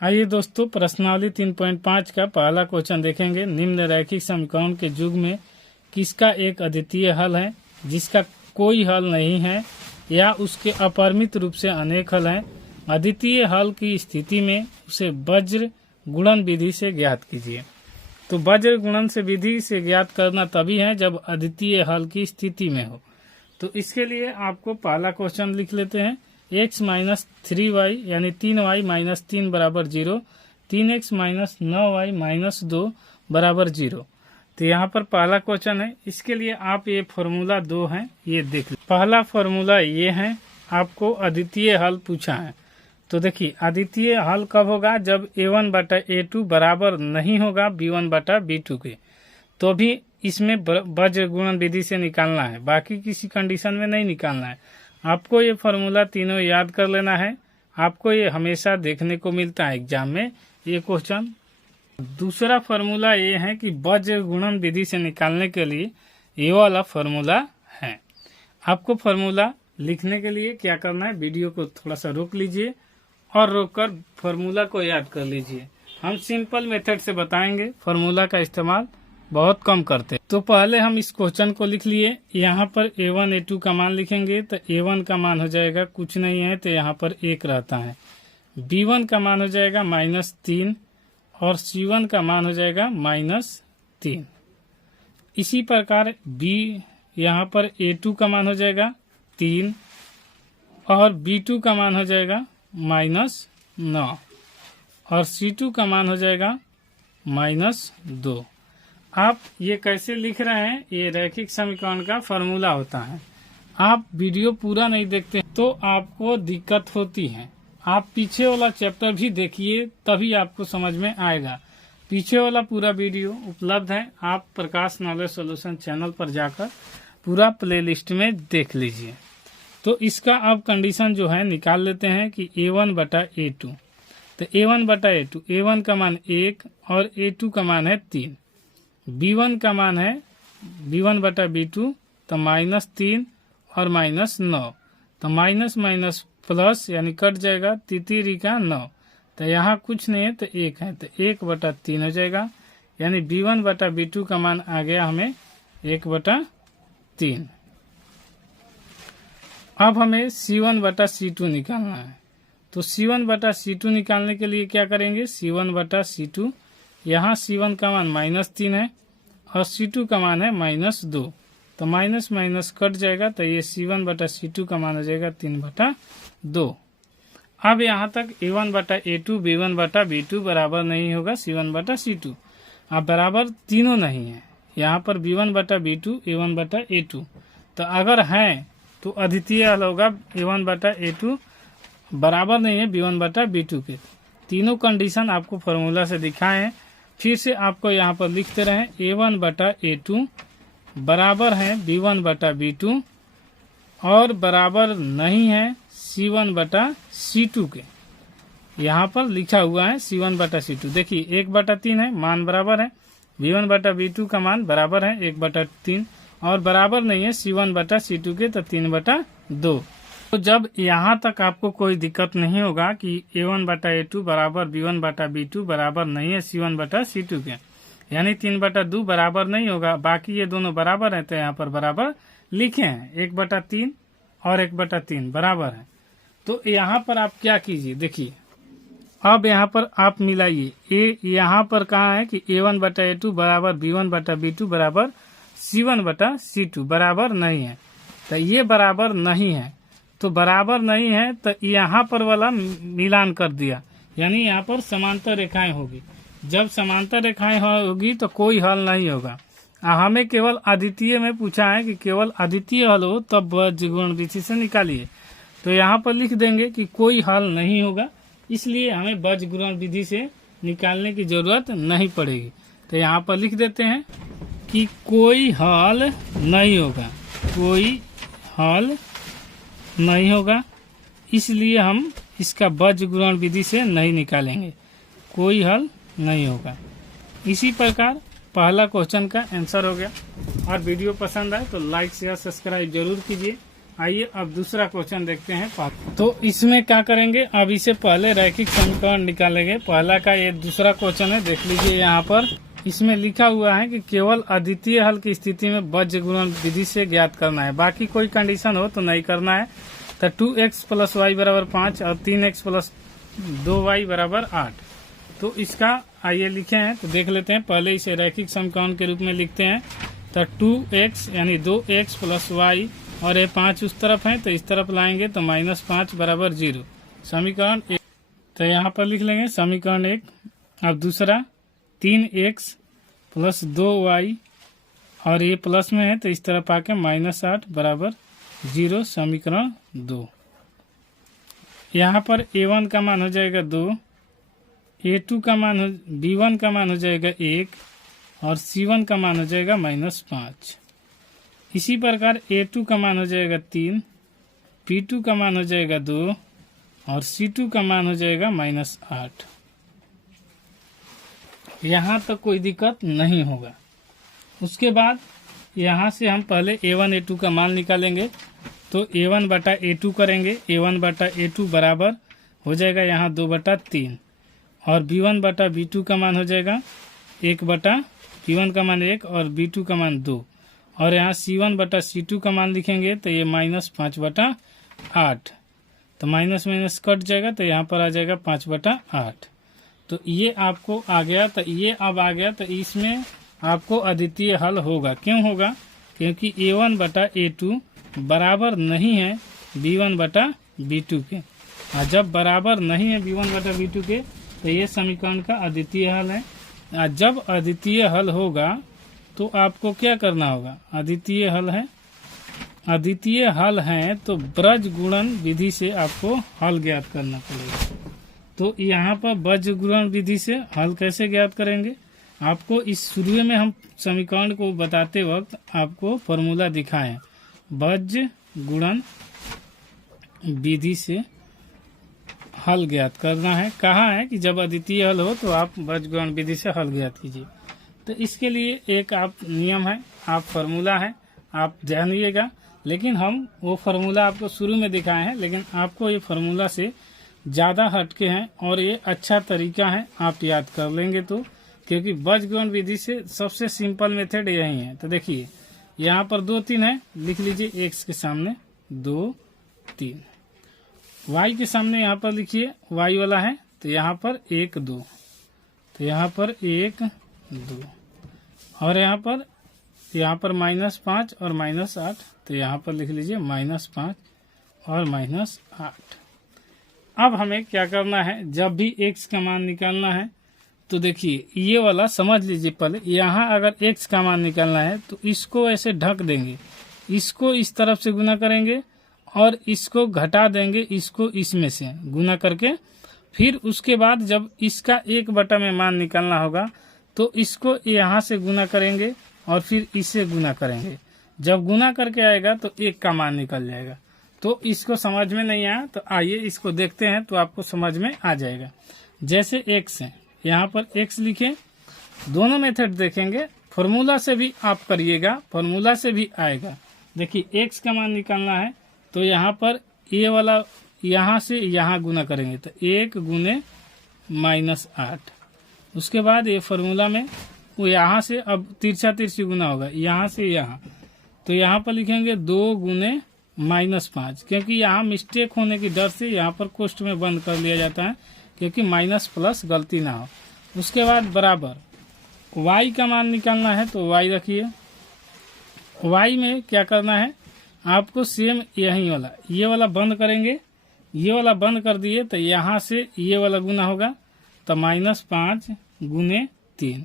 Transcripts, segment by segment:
आइए दोस्तों, प्रश्नावली 3.5 का पहला क्वेश्चन देखेंगे। निम्न रैखिक समीकरण के युग में किसका एक अद्वितीय हल है जिसका कोई हल नहीं है या उसके अपरिमित रूप से अनेक हल हैं। अद्वितीय हल की स्थिति में उसे वज्र गुणन विधि से ज्ञात कीजिए। तो वज्र गुणन से विधि से ज्ञात करना तभी है जब अद्वितीय हल की स्थिति में हो। तो इसके लिए आपको पहला क्वेश्चन लिख लेते हैं। x माइनस 3y यानी 3y माइनस 3 बराबर 0, 3x माइनस 9y माइनस 2 बराबर 0। तो यहाँ पर पहला क्वेश्चन है। इसके लिए आप ये फॉर्मूला 2 है, ये देख लो। पहला फॉर्मूला ये है, आपको अद्वितीय हल पूछा है। तो देखिए, अद्वितीय हल कब होगा? जब a1 बटा a2 बराबर नहीं होगा b1 बटा b2 के, तो भी इसमें वज्र गुणन विधि से निकालना है, बाकी किसी कंडीशन में नहीं निकालना है। आपको ये फॉर्मूला तीनों याद कर लेना है। आपको ये हमेशा देखने को मिलता है एग्जाम में ये क्वेश्चन। दूसरा फॉर्मूला ये है कि वज्र गुणन विधि से निकालने के लिए ये वाला फॉर्मूला है। आपको फॉर्मूला लिखने के लिए क्या करना है, वीडियो को थोड़ा सा रोक लीजिए और रोककर फॉर्मूला को याद कर लीजिए। हम सिंपल मेथड से बताएंगे, फॉर्मूला का इस्तेमाल बहुत कम करते हैं। तो पहले हम इस क्वेश्चन को लिख लिए। यहाँ पर a1 a2 का मान लिखेंगे तो a1 का मान हो जाएगा कुछ नहीं है, तो यहाँ पर 1 रहता है। b1 का मान हो जाएगा -3 और c1 का मान हो जाएगा -3। इसी प्रकार यहाँ पर a2 का मान हो जाएगा 3 और b2 का मान हो जाएगा -9 और c2 का मान हो जाएगा -2। आप ये कैसे लिख रहे हैं? ये रैखिक समीकरण का फॉर्मूला होता है। आप वीडियो पूरा नहीं देखते तो आपको दिक्कत होती है। आप पीछे वाला चैप्टर भी देखिए, तभी आपको समझ में आएगा। पीछे वाला पूरा वीडियो उपलब्ध है, आप प्रकाश नॉलेज सॉल्यूशन चैनल पर जाकर पूरा प्लेलिस्ट में देख लीजिए। तो इसका अब कंडीशन जो है निकाल लेते हैं कि a1 बटा a2। तो a1 बटा a2, a1 का मान 1 और a2 का मान है 3। b1 का मान है b1 बटा b2, तो -3 और -9, तो माइनस माइनस प्लस यानी कट जाएगा, तितीरी का 9, तो यहाँ कुछ नहीं है तो 1 है, तो 1 बटा 3 हो जाएगा। यानी b1 बटा b2 का मान आ गया हमें 1 बटा 3। अब हमें c1 बटा c2 निकालना है। तो c1 बटा c2 निकालने के लिए क्या करेंगे? c1 बटा c2, यहाँ c1 का मान -3 है और c2 का मान है -2, तो माइनस माइनस कट जाएगा, तो ये c1 बटा c2 का मान हो जाएगा 3 बटा 2। अब यहाँ तक a1 बटा a2 b1 बटा b2 बराबर नहीं होगा c1 बटा c2। अब बराबर तीनों नहीं है, यहाँ पर b1 बटा b2 a1 बटा a2, तो अगर है तो अद्वितीय हल होगा a1 बटा a2 बराबर नहीं है b1 बटा b2 के। तीनों कंडीशन आपको फॉर्मूला से दिखाए हैं। फिर से आपको यहाँ पर लिखते रहें, a1 बटा a2 बराबर है b1 बटा b2 और बराबर नहीं है c1 बटा c2 के। यहाँ पर लिखा हुआ है c1 बटा c2। देखिए 1 बटा 3 है, मान बराबर है। b1 बटा b2 का मान बराबर है 1 बटा 3 और बराबर नहीं है c1 बटा c2 के, तो 3 बटा 2। तो जब यहाँ तक आपको कोई दिक्कत नहीं होगा कि a1 बटा a2 बराबर b1 बटा b2 बराबर नहीं है c1 बटा c2 के, यानी 3 बटा 2 बराबर नहीं होगा, बाकी ये दोनों बराबर है, तो यहाँ पर बराबर लिखे हैं 1 बटा 3 और 1 बटा 3 बराबर है। तो यहाँ पर आप क्या कीजिए, देखिए अब यहाँ पर आप मिलाइए। यहाँ पर कहा है कि a1 बटा a2 बराबर b1 बटा b2 बराबर c1 बटा c2 बराबर नहीं है, तो ये बराबर नहीं है। तो बराबर नहीं है तो यहाँ पर वाला मिलान कर दिया, यानी यहाँ पर समांतर रेखाएं होगी। जब समांतर रेखाएं होगी तो कोई हल नहीं होगा। हमें केवल अद्वितीय में पूछा है कि केवल अद्वितीय हल हो तब वज्र गुणन विधि से निकालिए। तो यहाँ पर लिख देंगे कि कोई हल नहीं होगा, इसलिए हमें वज्र गुणन विधि से निकालने की जरूरत नहीं पड़ेगी। तो यहाँ पर लिख देते हैं कि कोई हल नहीं होगा, कोई हल नहीं होगा, इसलिए हम इसका वज्र गुणन विधि से नहीं निकालेंगे, कोई हल नहीं होगा। इसी प्रकार पहला क्वेश्चन का आंसर हो गया। और वीडियो पसंद आए तो लाइक शेयर सब्सक्राइब जरूर कीजिए। आइए अब दूसरा क्वेश्चन देखते हैं। तो इसमें क्या करेंगे, अब इसे पहले रैखिक समीकरण निकालेंगे। पहला का ये दूसरा क्वेश्चन है, देख लीजिए यहाँ पर इसमें लिखा हुआ है कि केवल अद्वितीय हल की स्थिति में बीज गुणन विधि से ज्ञात करना है, बाकी कोई कंडीशन हो तो नहीं करना है। तो 2x + y = 5 और 3x + 2y = 8। तो इसका आइए लिखे हैं, तो देख लेते हैं। पहले इसे रैखिक समीकरण के रूप में लिखते हैं। तो 2x यानी 2x + y और ये 5 उस तरफ है, तो इस तरफ लाएंगे तो -5 = 0। समीकरण 1 तो यहाँ पर लिख लेंगे समीकरण 1। अब दूसरा 3x + 2y और ये प्लस में है तो इस तरफ आके -8 = 0। समीकरण 2 यहाँ पर a1 का मान हो जाएगा 2, a2 का मान b1 का मान हो जाएगा 1 और c1 का मान हो जाएगा -5। इसी प्रकार a2 का मान हो जाएगा 3, p2 का मान हो जाएगा 2 और c2 का मान हो जाएगा -8। यहाँ तक कोई दिक्कत नहीं होगा। उसके बाद यहाँ से हम पहले a1 a2 का मान निकालेंगे। तो a1 बटा a2 करेंगे, a1 बटा a2 बराबर हो जाएगा यहाँ 2/3 और b1 बटा b2 का मान हो जाएगा 1 बटा b1 का मान 1 और b2 का मान 2 और यहाँ c1 बटा c2 का मान लिखेंगे तो ये -5/8। तो माइनस माइनस कट जाएगा तो यहाँ पर आ जाएगा 5/8। तो ये आपको आ गया, तो ये अब आ गया। तो इसमें आपको अद्वितीय हल होगा। क्यों होगा? क्योंकि a1 बटा a2 बराबर नहीं है b1 बटा b2 के। और जब बराबर नहीं है b1 बटा b2 के तो ये समीकरण का अद्वितीय हल है। और जब अद्वितीय हल होगा तो आपको क्या करना होगा? अद्वितीय हल है तो ब्रज गुणन विधि से आपको हल ज्ञात करना पड़ेगा। तो यहाँ पर ब्रज गुणन विधि से हल कैसे ज्ञात करेंगे? आपको इस शुरू में हम समीकरण को बताते वक्त आपको फॉर्मूला दिखाएं। ब्रज गुणन विधि से हल ज्ञात करना है। कहा है कि जब अद्वितीय हल हो तो आप ब्रज गुणन विधि से हल ज्ञात कीजिए। तो इसके लिए एक आप नियम है, आप फॉर्मूला है, आप जानिएगा। लेकिन हम वो फार्मूला आपको शुरू में दिखाए हैं, लेकिन आपको ये फार्मूला से ज़्यादा हटके हैं और ये अच्छा तरीका है, आप याद कर लेंगे तो। क्योंकि बीजगणित विधि से सबसे सिंपल मेथड यही है। तो देखिए यहाँ पर 2 3 है, लिख लीजिए x के सामने 2 3, y के सामने यहाँ पर लिखिए y वाला है तो यहाँ पर 1 2, तो यहाँ पर 1 2 और यहाँ पर -5 और -8, तो यहाँ पर लिख लीजिए -5 और -8। अब हमें क्या करना है? जब भी x का मान निकालना है तो देखिए ये वाला समझ लीजिए। पहले यहाँ अगर x का मान निकालना है तो इसको ऐसे ढक देंगे, इसको इस तरफ से गुना करेंगे और इसको घटा देंगे, इसको इसमें से गुना करके। फिर उसके बाद जब इसका 1/, में मान निकालना होगा तो इसको यहाँ से गुना करेंगे और फिर इससे गुना करेंगे। जब गुना करके आएगा तो 1 का मान निकल जाएगा। तो इसको समझ में नहीं आया तो आइए इसको देखते हैं तो आपको समझ में आ जाएगा। जैसे x है, यहाँ पर x लिखें, दोनों मेथड देखेंगे। फॉर्मूला से भी आप करिएगा, फॉर्मूला से भी आएगा। देखिए x का मान निकालना है तो यहाँ पर ये वाला यहाँ से यहाँ गुना करेंगे तो 1 गुने -8। उसके बाद ये फॉर्मूला में वो यहाँ से अब तिरछा तिरछी गुना होगा, यहाँ से यहाँ, तो यहाँ पर लिखेंगे 2 गुने -5, क्योंकि यहाँ मिस्टेक होने की डर से यहाँ पर कोष्ठ में बंद कर लिया जाता है क्योंकि माइनस प्लस गलती ना हो। उसके बाद बराबर y का मान निकालना है तो y रखिए। y में क्या करना है आपको? सेम यही वाला, ये वाला बंद करेंगे, ये वाला बंद कर दिए तो यहाँ से ये वाला गुना होगा तो -5 गुने 3,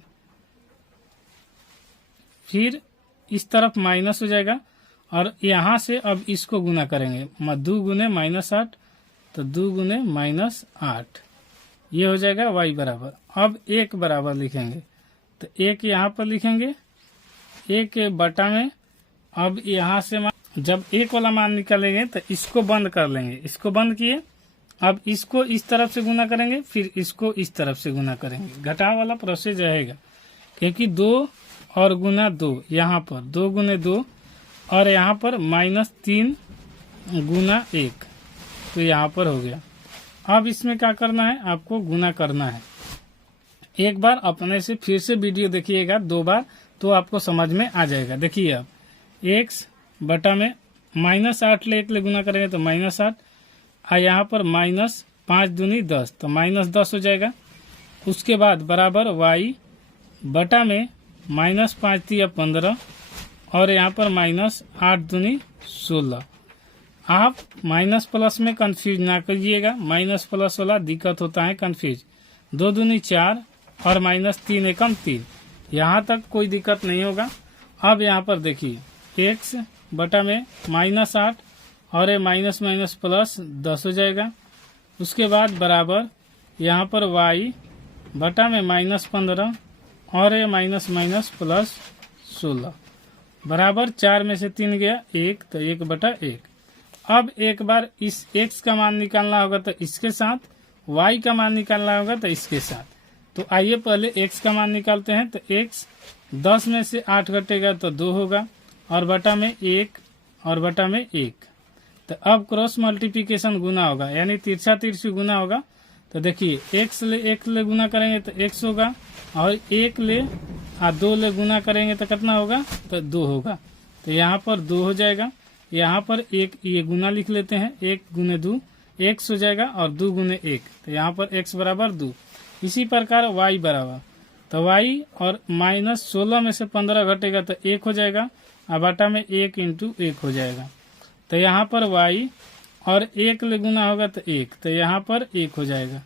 फिर इस तरफ माइनस हो जाएगा और यहाँ से अब इसको गुना करेंगे 2 गुने -8, तो 2 गुने -8, ये हो जाएगा y बराबर। अब 1 बराबर लिखेंगे तो 1 यहाँ पर लिखेंगे, 1/, में अब यहाँ से जब 1 वाला मान निकालेंगे तो इसको बंद कर लेंगे, इसको बंद किए। अब इसको इस तरफ से गुना करेंगे, फिर इसको इस तरफ से गुना करेंगे। घटाव वाला प्रोसेस रहेगा क्योंकि 2 और गुना 2, यहाँ पर 2 गुने 2 और यहाँ पर -3 गुना 1, तो यहाँ पर हो गया। अब इसमें क्या करना है, आपको गुना करना है। एक बार अपने से फिर से वीडियो देखिएगा 2 बार, तो आपको समझ में आ जाएगा। देखिए अब x बटा में -8 ले 1 ले गुना करेंगे तो -8, और यहाँ पर -5 दूनी 10, तो -10 हो जाएगा। उसके बाद बराबर y बटा में -5 दिया 15, और यहाँ पर -8 दूनी 16। आप माइनस प्लस में कंफ्यूज ना करिएगा, माइनस प्लस वाला दिक्कत होता है कंफ्यूज। 2 दूनी 4 और -3 एकम 3, यहाँ तक कोई दिक्कत नहीं होगा। अब यहाँ पर देखिए x बटा में -8 और ये माइनस माइनस प्लस 10 हो जाएगा। उसके बाद बराबर यहाँ पर y बटा में -15 और ये माइनस माइनस प्लस 16 बराबर 4 में से 3 गया 1, तो 1 बटा 1। अब एक बार इस x का मान निकालना होगा तो इसके साथ, y का मान निकालना होगा तो इसके साथ। तो आइए पहले x का मान निकालते हैं। तो x 10 में से 8 घटेगा तो 2 होगा, और बटा में 1 और बटा में 1। तो अब क्रॉस मल्टीप्लिकेशन गुना होगा, यानी तिरछा तिरछी गुना होगा। तो देखिए x ले 1 ले गुना करेंगे तो x होगा, और 1 ले 2 ले गुना करेंगे तो कितना होगा, तो 2 होगा। तो यहाँ पर 2 हो जाएगा। यहाँ पर 1 ये गुना लिख लेते हैं, 1 गुने 2 x हो जाएगा, और 2 गुने 1, तो यहाँ पर x बराबर 2। इसी प्रकार y बराबर, तो y और -16 में से 15 घटेगा तो 1 हो जाएगा, और बटा में 1 इंटू 1 हो जाएगा। तो यहाँ पर y और 1 ले गुना होगा तो 1, तो यहाँ पर 1 हो जाएगा।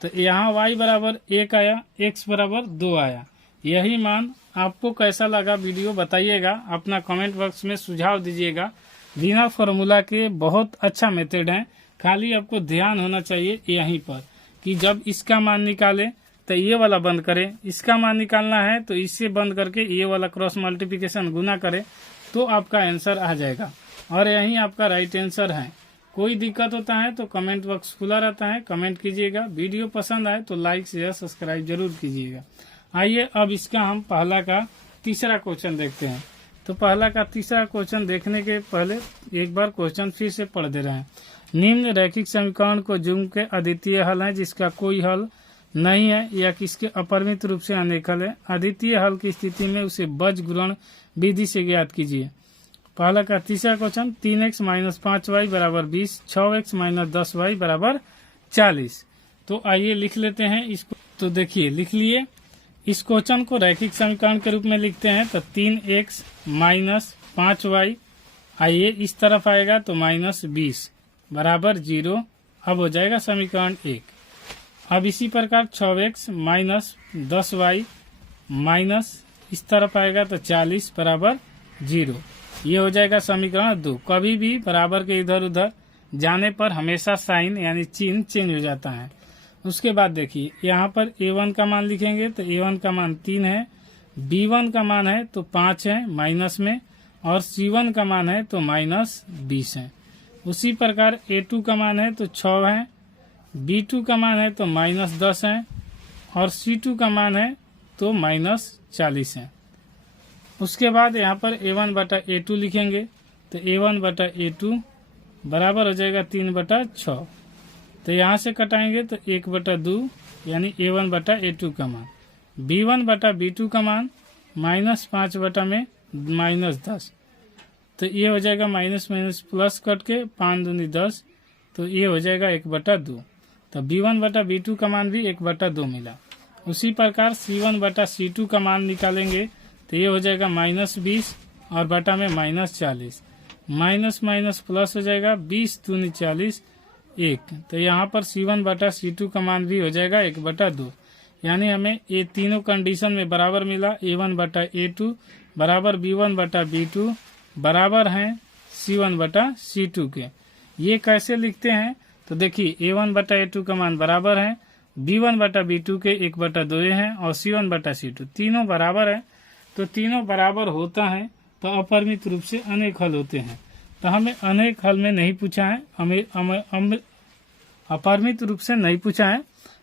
तो यहाँ y बराबर 1 आया, x बराबर 2 आया। यही मान आपको कैसा लगा वीडियो बताइएगा, अपना कमेंट बॉक्स में सुझाव दीजिएगा। बिना फॉर्मूला के बहुत अच्छा मेथड है, खाली आपको ध्यान होना चाहिए यहीं पर कि जब इसका मान निकाले तो ये वाला बंद करें, इसका मान निकालना है तो इससे बंद करके ये वाला क्रॉस मल्टीप्लिकेशन गुना करें, तो आपका आंसर आ जाएगा, और यही आपका राइट आंसर है। कोई दिक्कत होता है तो कमेंट बॉक्स खुला रहता है, कमेंट कीजिएगा। वीडियो पसंद आए तो लाइक शेयर सब्सक्राइब जरूर कीजिएगा। आइए अब इसका हम पहला का तीसरा क्वेश्चन देखते हैं। तो पहला का तीसरा क्वेश्चन देखने के पहले एक बार क्वेश्चन फिर से पढ़ दे रहे हैं। निम्न रैखिक समीकरण को जुग्म के अद्वितीय हल है जिसका कोई हल नहीं है या किसके अपरिमित रूप से अनेक हल है। अद्वितीय हल की स्थिति में उसे बीजगुणन विधि से ज्ञात कीजिए। पहला का तीसरा क्वेश्चन 3x - 5y बराबर 20, 6x - 10y बराबर 40। तो आइए लिख लेते हैं इसको। तो देखिए लिख लिए। इस क्वेश्चन को रैखिक समीकरण के रूप में लिखते हैं तो 3x - 5y, आइए इस तरफ आएगा तो -20 बराबर 0। अब हो जाएगा समीकरण 1। अब इसी प्रकार 6x - 10y माइनस इस तरफ आएगा तो 40 बराबर 0, ये हो जाएगा समीकरण 2। कभी भी बराबर के इधर उधर जाने पर हमेशा साइन यानी चिन्ह चेंज हो जाता है। उसके बाद देखिए यहाँ पर a1 का मान लिखेंगे तो a1 का मान 3 है, b1 का मान है तो 5 है माइनस में, और c1 का मान है तो -20 है। उसी प्रकार a2 का मान है तो 6 है, b2 का मान है तो -10 है, और c2 का मान है तो -40 है। उसके बाद यहाँ पर a1 बटा a2 लिखेंगे तो a1 बटा a2 बराबर हो जाएगा 3 बटा 6। तो यहाँ से कटाएंगे तो 1 बटा 2 यानी a1 बटा a2 का मान, b1 बटा b2 का मान -5 बटा में -10, तो ये हो जाएगा माइनस माइनस प्लस कट के 5 दूनी 10, तो ये हो जाएगा 1 बटा 2। तो b1 बटा b2 का मान भी 1 बटा 2 मिला। उसी प्रकार c1 बटा c2 का मान निकालेंगे तो ये हो जाएगा -20 और बटा में -40, माइनस माइनस प्लस हो जाएगा 20 दूनी 40 1। तो यहाँ पर c1 बटा c2 का मान भी हो जाएगा 1 बटा 2, यानी हमें ये तीनों कंडीशन में बराबर मिला। a1 बटा a2 बराबर b1 बटा b2 बराबर हैं c1 बटा c2 के। ये कैसे लिखते हैं तो देखिए a1 बटा a2 का मान बराबर है b1 बटा b2 के 1 बटा 2 हैं, और c1 बटा c2 तीनों बराबर है। तो तीनों बराबर होता है तो अपरिमित रूप से अनेक हल होते हैं। तो हमें अनेक हल में नहीं पूछा है, हमें अपरिमित रूप से नहीं पूछा है,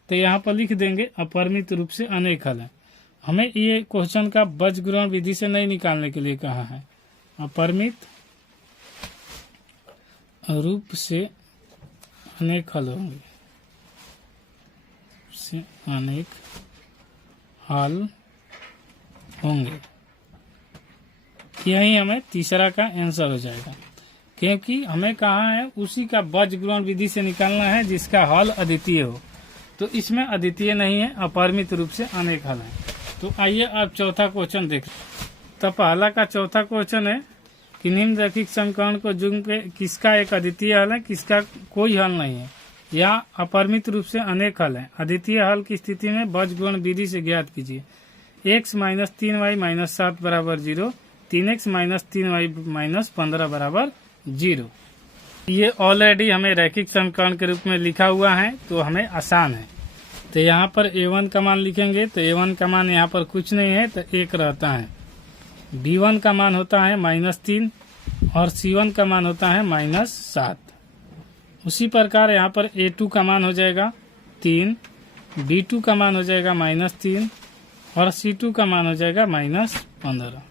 तो यहाँ पर लिख देंगे अपरिमित रूप से अनेक हल है। हमें ये क्वेश्चन का बीजगुणन विधि से नहीं निकालने के लिए कहा है। अपरिमित रूप से अनेक हल होंगे, से अनेक हल होंगे। यही हमें तीसरा का आंसर हो जाएगा, क्योंकि हमें कहा है उसी का बीजगुणन विधि से निकालना है जिसका हल अद्वितीय हो। तो इसमें अद्वितीय नहीं है, अपरिमित रूप से अनेक हल है। तो आइए अब चौथा क्वेश्चन देखें। तो पहला का चौथा क्वेश्चन है कि निम्नलिखित समीकरण को जुग पे किसका एक अद्वितीय हल है, किसका कोई हल नहीं है, या अपरिमित रूप से अनेक हल है। अद्वितीय हल की स्थिति में बीजगुणन विधि से ज्ञात कीजिए। x माइनस 3y माइनस 7 बराबर 0, 3x माइनस 3y माइनस 15 बराबर 0। ये ऑलरेडी हमें रैखिक समीकरण के रूप में लिखा हुआ है, तो हमें आसान है। तो यहाँ पर a1 का मान लिखेंगे, तो a1 का मान यहाँ पर कुछ नहीं है, तो 1 रहता है। b1 का मान होता है -3 और c1 का मान होता है -7। उसी प्रकार यहाँ पर a2 का मान हो जाएगा 3, b2 का मान हो जाएगा -3 और c2 का मान हो जाएगा -15।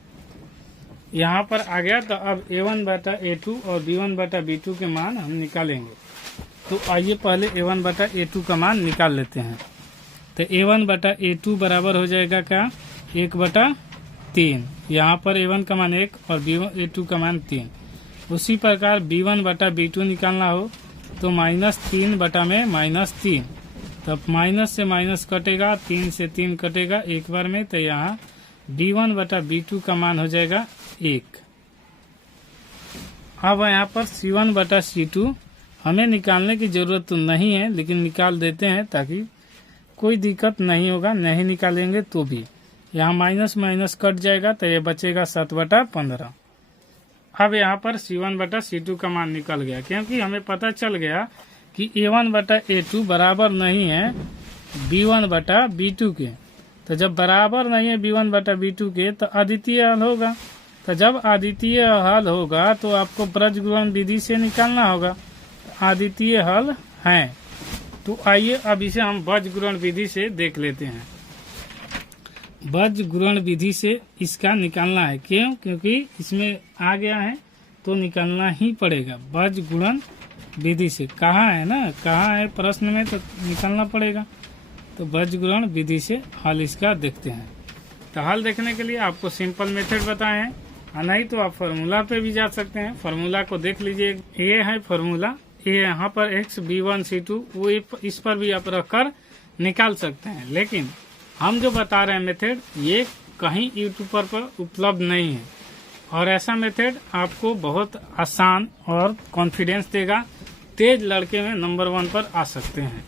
यहाँ पर आ गया। तो अब a1 बटा a2 और b1 बटा b2 के मान हम निकालेंगे। तो आइए पहले a1 बटा a2 का मान निकाल लेते हैं। तो a1 बटा a2 बराबर हो जाएगा क्या, 1/3। यहाँ पर a1 का मान 1 और a2 का मान 3। उसी प्रकार b1 बटा b2 निकालना हो तो -3 बटा में -3, तब माइनस से माइनस कटेगा, 3 से 3 कटेगा एक बार में। तो यहाँ b1 बटा b2 का मान हो जाएगा 1। अब यहाँ पर c1 बटा c2 हमें निकालने की जरूरत तो नहीं है, लेकिन निकाल देते हैं ताकि कोई दिक्कत नहीं होगा। नहीं निकालेंगे तो भी यहाँ माइनस माइनस कट जाएगा, तो ये बचेगा 7/15। अब यहाँ पर c1 बटा c2 का मान निकल गया, क्योंकि हमें पता चल गया कि a1 बटा a2 बराबर नहीं है b1 बटा b2 के। तो जब बराबर नहीं है b1 बटा b2 के, तो अद्वितीय हल होगा। तो जब अद्वितीय हल होगा तो आपको बीजगुणन विधि से निकालना होगा। अद्वितीय हल है, तो आइए अब इसे हम बीजगुणन विधि से देख लेते हैं। बीजगुणन विधि से इसका निकालना है, क्यों? क्योंकि इसमें आ गया है तो निकालना ही पड़ेगा। बीजगुणन विधि से कहाँ है ना, कहाँ है प्रश्न में, तो निकालना पड़ेगा। तो बीजगुणन विधि से हल इसका देखते हैं। तो हल देखने के लिए आपको सिंपल मेथड बताए हैं, और नहीं तो आप फार्मूला पे भी जा सकते हैं। फार्मूला को देख लीजिए, ये है फार्मूला, ये यहाँ पर x b1 c2 वो इस पर भी आप रखकर निकाल सकते हैं। लेकिन हम जो बता रहे हैं मेथड, ये कहीं यूट्यूब पर उपलब्ध नहीं है, और ऐसा मेथड आपको बहुत आसान और कॉन्फिडेंस देगा। तेज लड़के में नंबर 1 पर आ सकते हैं,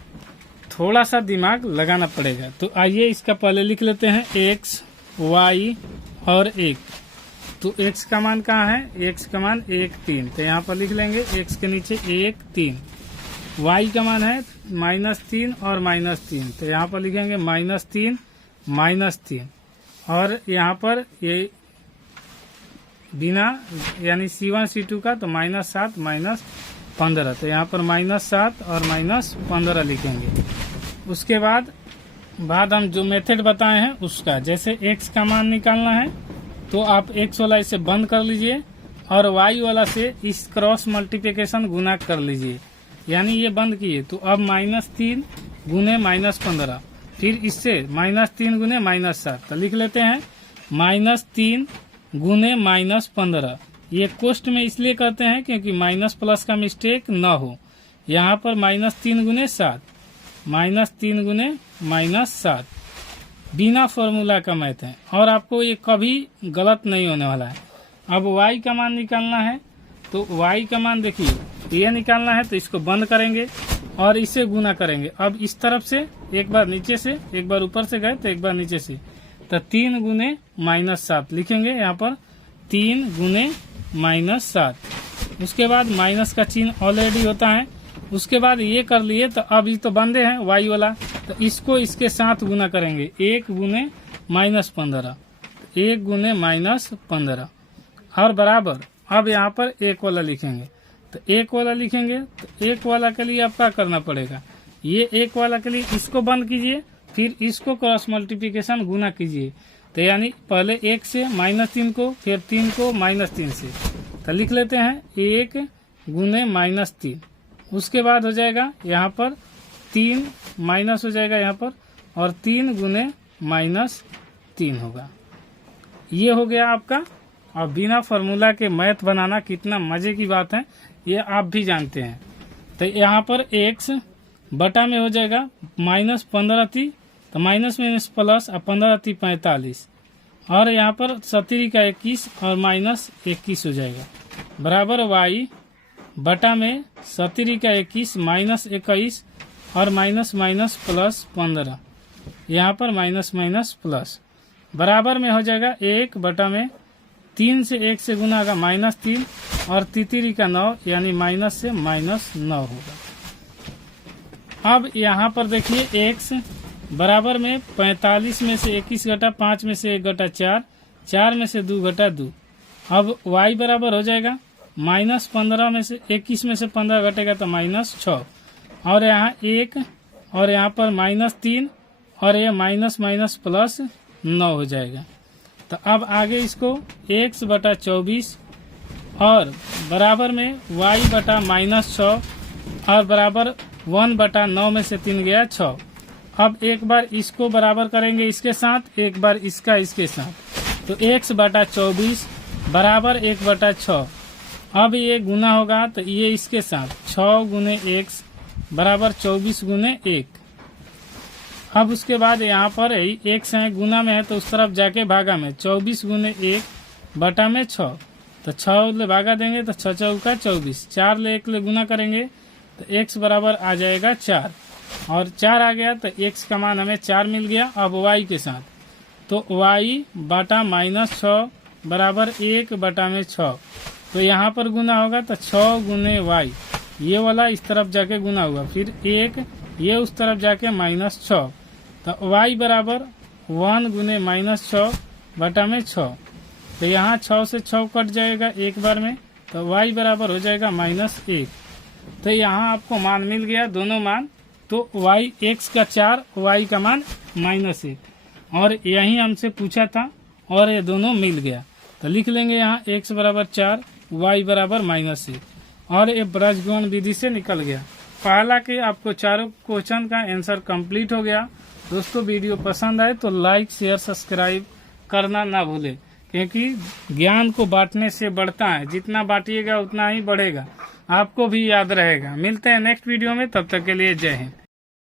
थोड़ा सा दिमाग लगाना पड़ेगा। तो आइए इसका पहले लिख लेते हैं x, y और 1। तो x का मान कहाँ है, x का मान 1, 3, तो यहाँ पर लिख लेंगे x के नीचे 1, 3। y का मान है -3 और -3, तो यहाँ पर लिखेंगे -3, -3। और यहाँ पर ये बिना यानी c1 c2 का, तो -7 -15, तो यहाँ पर -7 और -15 लिखेंगे। उसके बाद हम जो मेथड बताए हैं उसका, जैसे x का मान निकालना है तो आप x वाला इसे बंद कर लीजिए और y वाला से इस क्रॉस मल्टीप्लिकेशन गुना कर लीजिए, यानी ये बंद किए। तो अब -3 गुने -15, फिर इससे -3 गुने -7, तो लिख लेते हैं -3 गुने -15। ये कोष्ट में इसलिए करते हैं क्योंकि माइनस प्लस का मिस्टेक न हो। यहाँ पर -3 गुने 7, -3 गुने -7 बिना फॉर्मूला का मैथ है, और आपको ये कभी गलत नहीं होने वाला है। अब y का मान निकालना है, तो y का मान देखिए, ये निकालना है तो इसको बंद करेंगे और इसे गुना करेंगे। अब इस तरफ से एक बार नीचे से, एक बार ऊपर से गए तो एक बार नीचे से, तो 3 गुने -7 लिखेंगे यहाँ पर, 3 गुने -7। उसके बाद माइनस का चिन्ह ऑलरेडी होता है। उसके बाद ये कर लिए, तो अब ये तो बंदे हैं y वाला, तो इसको इसके साथ गुना करेंगे, 1 गुने -15, 1 गुने -15 और बराबर। अब यहाँ पर 1 वाला लिखेंगे, तो 1 वाला लिखेंगे, तो 1 वाला के लिए अब क्या करना पड़ेगा, ये 1 वाला के लिए इसको बंद कीजिए, फिर इसको क्रॉस मल्टीप्लिकेशन गुना कीजिए। तो यानी पहले 1 से -3 को, फिर 3 को -3 से, तो लिख लेते हैं 1 गुने -3। उसके बाद हो जाएगा यहाँ पर 3 माइनस हो जाएगा यहाँ पर, और 3 गुने -3 होगा। ये हो गया आपका। और बिना फार्मूला के मैथ बनाना कितना मजे की बात है, ये आप भी जानते हैं। तो यहाँ पर x बटा में हो जाएगा -15 तो माइनस माइनस प्लस, और 15 45, और यहाँ पर 17 का 21 और -21 हो जाएगा, बराबर y बटा में 17 का 21 -21 और माइनस माइनस प्लस 15, यहाँ पर माइनस माइनस प्लस, बराबर में हो जाएगा 1 बटा में 3 से 1 से गुना होगा -3 और 3 का 9 यानी माइनस से -9 होगा। अब यहाँ पर देखिए x बराबर में 45 में से 21 घटा 5 में से 1 घटा 4, 4 में से 2 घटा 2। अब y बराबर हो जाएगा -15 में से 21 में से 15 घटेगा तो -6, और यहाँ 1 और यहाँ पर -3 और ये माइनस माइनस प्लस 9 हो जाएगा। तो अब आगे इसको x बटा 24 और बराबर में y बटा -6 और बराबर 1 बटा 9 में से 3 गया 6। अब एक बार इसको बराबर करेंगे इसके साथ, एक बार इसका इसके साथ, तो x बटा 24 बराबर 1 बटा 6। अब ये गुना होगा तो ये इसके साथ 6 गुने x बराबर 24 गुने 1। अब उसके बाद यहाँ पर x है गुना में है तो उस तरफ जाके भागा में 24 गुने 1 बटा में 6, तो 6 ले भागा देंगे तो 6 चौका 24, 4 ले 1 ले गुना करेंगे तो x बराबर आ जाएगा 4, और 4 आ गया तो x का मान हमें 4 मिल गया। अब y के साथ तो y बटा -6 बराबर 1 बटा में 6, तो यहाँ पर गुना होगा तो 6 गुने y, ये वाला इस तरफ जाके गुना हुआ, फिर 1 ये उस तरफ जाके -6, तो y बराबर 1 गुने -6 बटा में 6, तो यहाँ 6 से 6 कट जाएगा एक बार में, तो y बराबर हो जाएगा -1। तो यहाँ आपको मान मिल गया दोनों मान, तो y x का 4 y का मान -1, और यही हमसे पूछा था और ये दोनों मिल गया। तो लिख लेंगे यहाँ x बराबर 4 y बराबर -1, और ये ब्रजगुण विधि से निकल गया। पहला के आपको चारों क्वेश्चन का आंसर कंप्लीट हो गया। दोस्तों वीडियो पसंद आए तो लाइक शेयर सब्सक्राइब करना ना भूले, क्योंकि ज्ञान को बांटने से बढ़ता है, जितना बांटिएगा उतना ही बढ़ेगा, आपको भी याद रहेगा। मिलते हैं नेक्स्ट वीडियो में, तब तक के लिए जय हिंद।